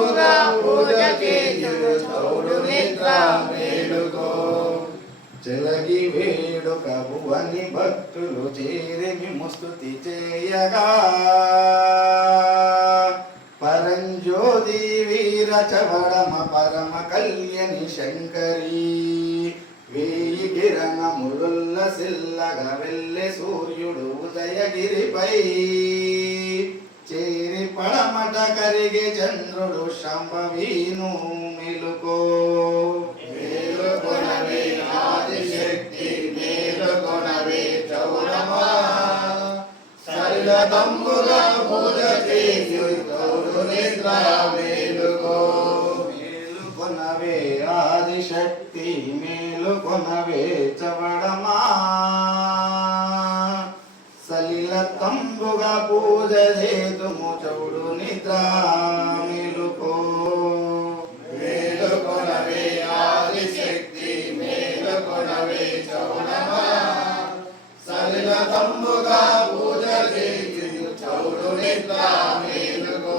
తంబుగా పూజ చేయుచు నిద్ర చెలగి వేడుక భువని భక్తులు చేరిమి ముస్తుతి చేయగా. పరంజ్యోతి వీర చవడమ పరమ కళ్యని శంకరి. వేయి కిరణములుల్ల సిల్లగా వెళ్ళే సూర్యుడు ఉదయగిరిపై. చేరి కరిగే చంద్రుడు శంభవీను మెలుకో. మేలుకొనవే ఆదిశక్తి మేలుకొనవే పూజ నిద్ర మేలుకో. మేలుకొనవే ఆదిశక్తి మేలుకొనవే చవడమా. సలిల తంబుగా పూజ చేతుము చౌడు నిద్ర మేలుకో. మేలుకొనవే ఆదిశక్తి మేలుకొనవే చౌడమా. సలిల తంబుగా పూజ చేయు చౌడు నిద్ర మేలుకో.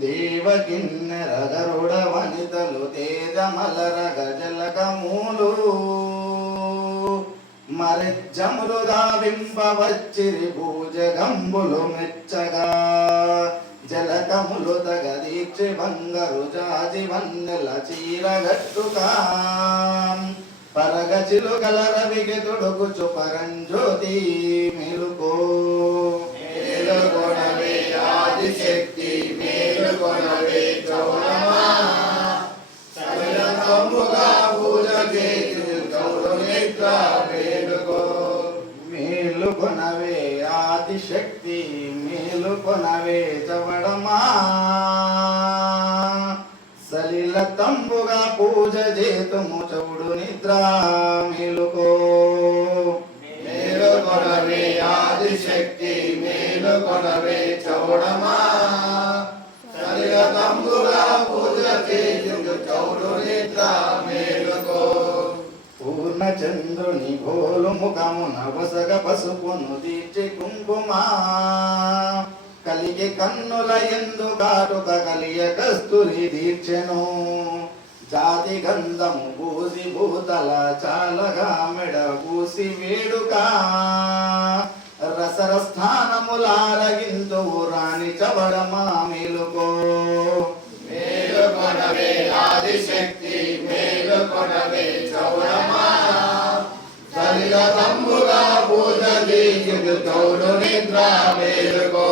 దేవకిన్నెర గరుడ వనితలు తేజమలర గజలకమూలు మరెజ్జములు గావింపవచ్చిరి భూజగంబులు మెచ్చగా జలకములు తగదీక్షి బంగరు జాజి వన్నెల చీరగట్టుగా పరగచిలు గల రవికి తొడుగుచు పరంజ్యోతి మెలుకో. మేలుకొనవే ఆదిశక్తి మేలుకొనవే మేలుకొనవే ఆదిశక్తి మేలుకొనవే చవడమా? సలిల తంబుగా పూజ చేతుము చౌడు నిద్ర మేలుకో. మేలుకొనవే ఆదిశక్తి మేలుకొనవే చౌడమా? సలిల తంబుగా పూజ చేతుము చౌడు నిద్ర మేలు పూర్ణచంద్రుని భోలు ముఖము నవసగ పసుపును తీర్చి కుంకుమా. కలిగి కన్నుల ఎందు కాటుక కలియ కస్తూరి తీర్చెను జాతి గంధము పూసి భూతల చాలగా మెడ పూసి వేడుక. రసర స్థానములారగింతు రాణి చవడమా మేలుకో. మేలుకొనవే ఆదిశక్తి మేలుకొనవే చౌడమా తమ్ముగా పూజ చేయుడు చౌడు నిద్ర మేలుకో.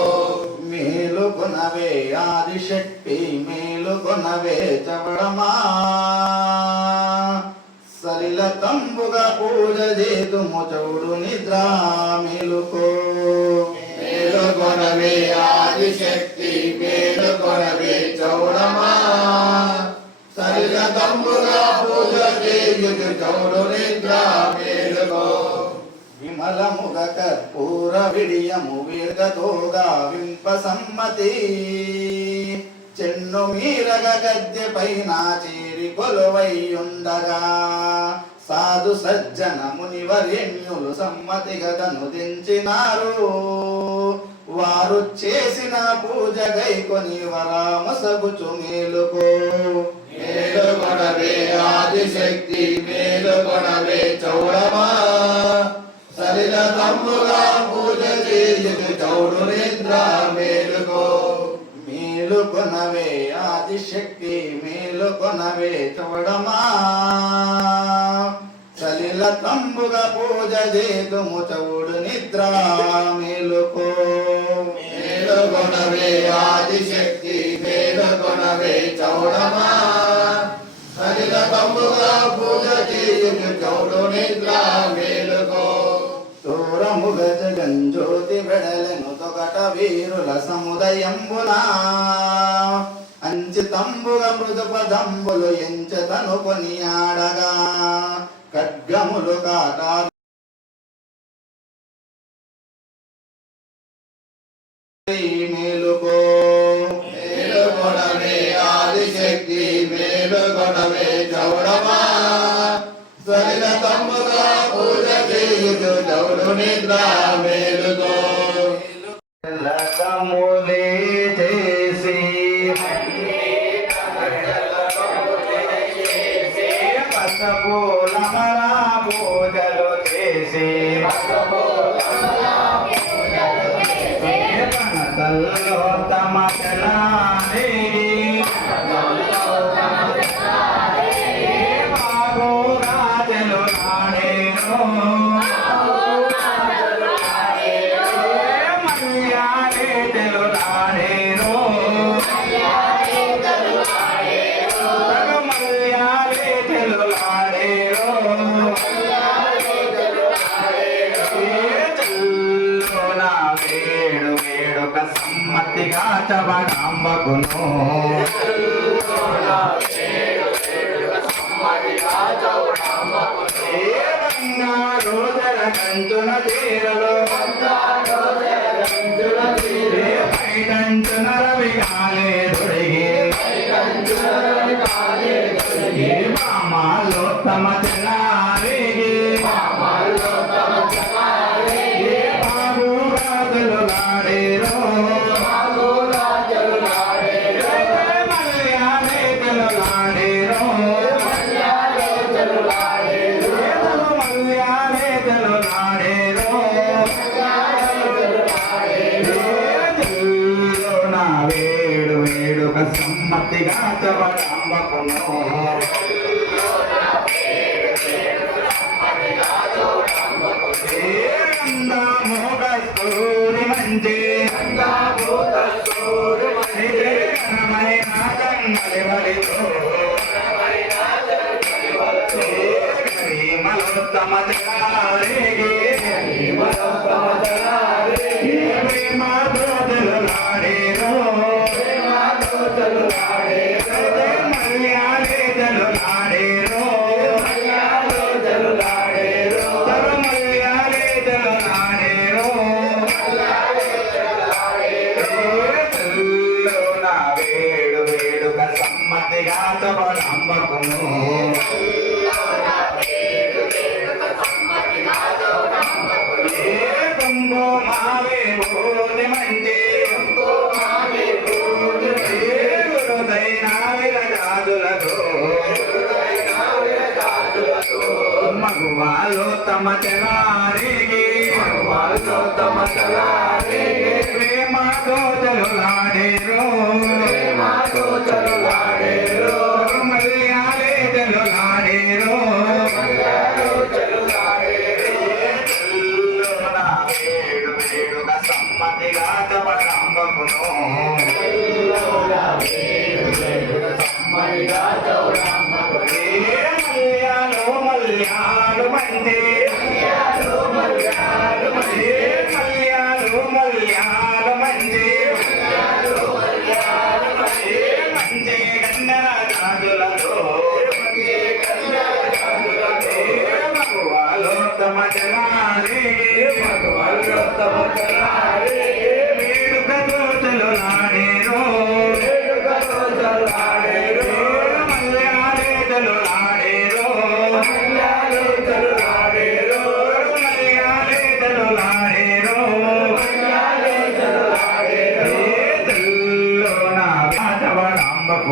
మేలుకొనవే ఆదిశక్తి మేలుకొనవే చవడమా. సలిల తంబుగా పూజ చేతుము చౌడు నిద్ర మేలుకో. మేలుకొనవే ఆదిశక్తి మేలుకొనవే చౌడమా. సరిగా తమ్ముగా పూజ చేయుడు చౌడు నిద్ర విమలముగ కర్పూర విడియము వీర్గతోగా వింప సమ్మతి. చెన్ను మీరగ గద్దె పైన చేరి కొలువైయుండగా. సాధు సజ్జన మునివరేణ్యులు సమ్మతి గదను దించినారు. వారు చేసిన పూజ గైకొని వరామసగుచు మేలుకో. మేలుకొనవే ఆదిశక్తి మేలుకొనవే చౌడమా సరిల తమ్ముగా పూజ చేయుడు చౌడు నిద్ర మేలుకో. మేలుకొనవే ఆదిశక్తి మేలుకొనవే చౌడమా. సలిల తంబుగా పూజ చేతుము చౌడు నిద్ర మేలుకో. మేలుకొనవే ఆదిశక్తి మేలుకొనవే చౌడమా. నిద్ర మేలుకో. దూరముగ జగంజ్యోతి వెడలను తొగట వీరుల సముదయంబునా. అంచితంబుగ మృదు పదంబులు ఎంచతను కొనియాడగా. ఖడ్గములు కాటా మేలుకో. మేలుకొనవే ఆదిశక్తి మేలుకొనవే చౌడమా చేయుడు చౌడు నిద్ర మేలుకో. సాగును ఏమన్నా తీరలో రోజల மதுராரே mata.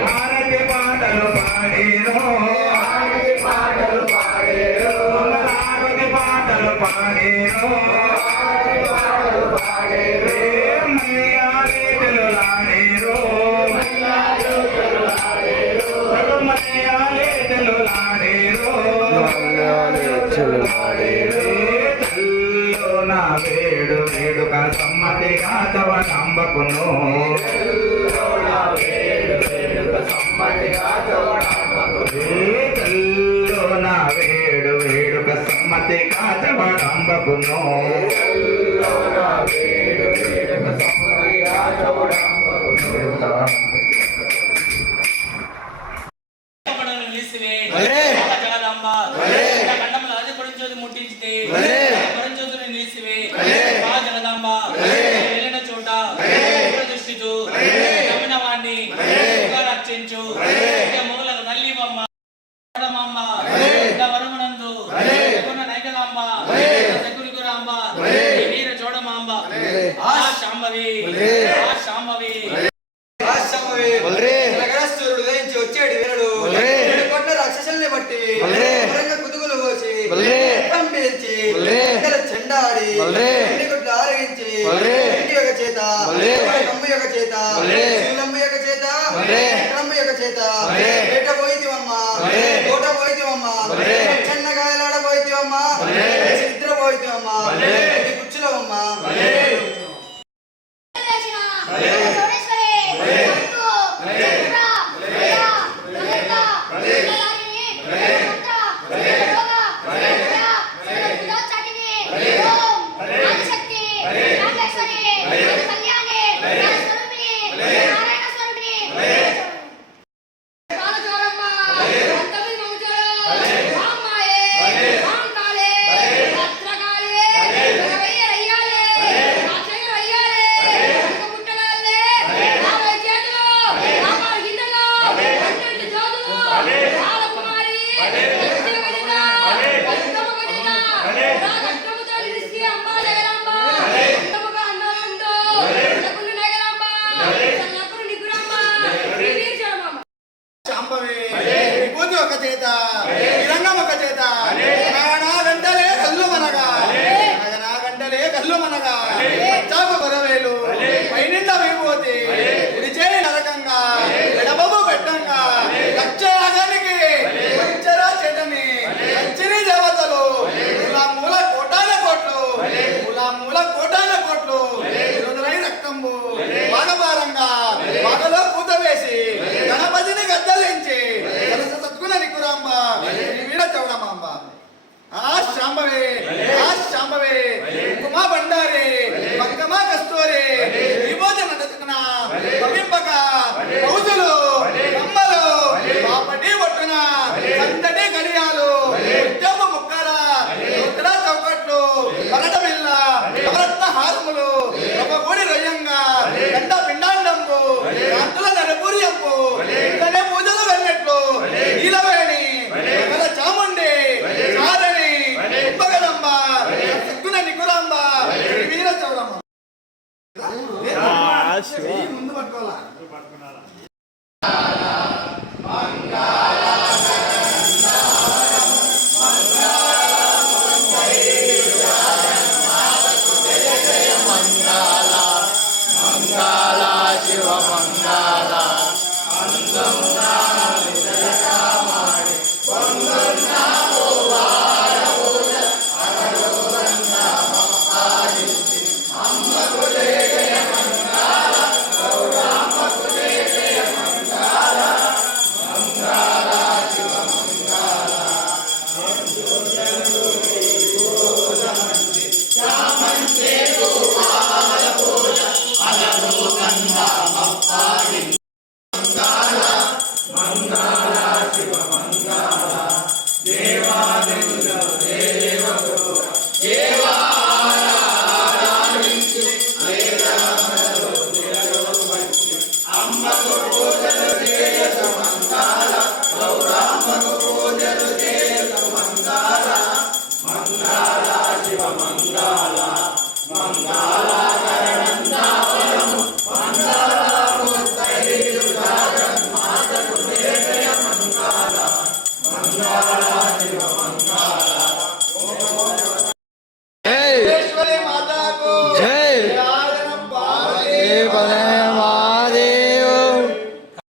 భారతి పాటలు పాడేరు పాటలు పాటలు పాడేరు పాటలు పాడేరు. ఆదవ నమ్మకును వేకల్లో నా వేడు వేడుక సమ్మతి కాదవ నమ్మకును వేడు వేడుక సమ్మతి కాదవ నమ్మకును ఆరగించి చేత యొక్క చేత యొక్క చేత చేత పేట పోయితివమ్మా తోట పోయితివమ్మా చిన్న గాయలాడ పోయితివమ్మా నిద్ర పోయితివమ్మా కుచ్చులవమ్మా. நாமவே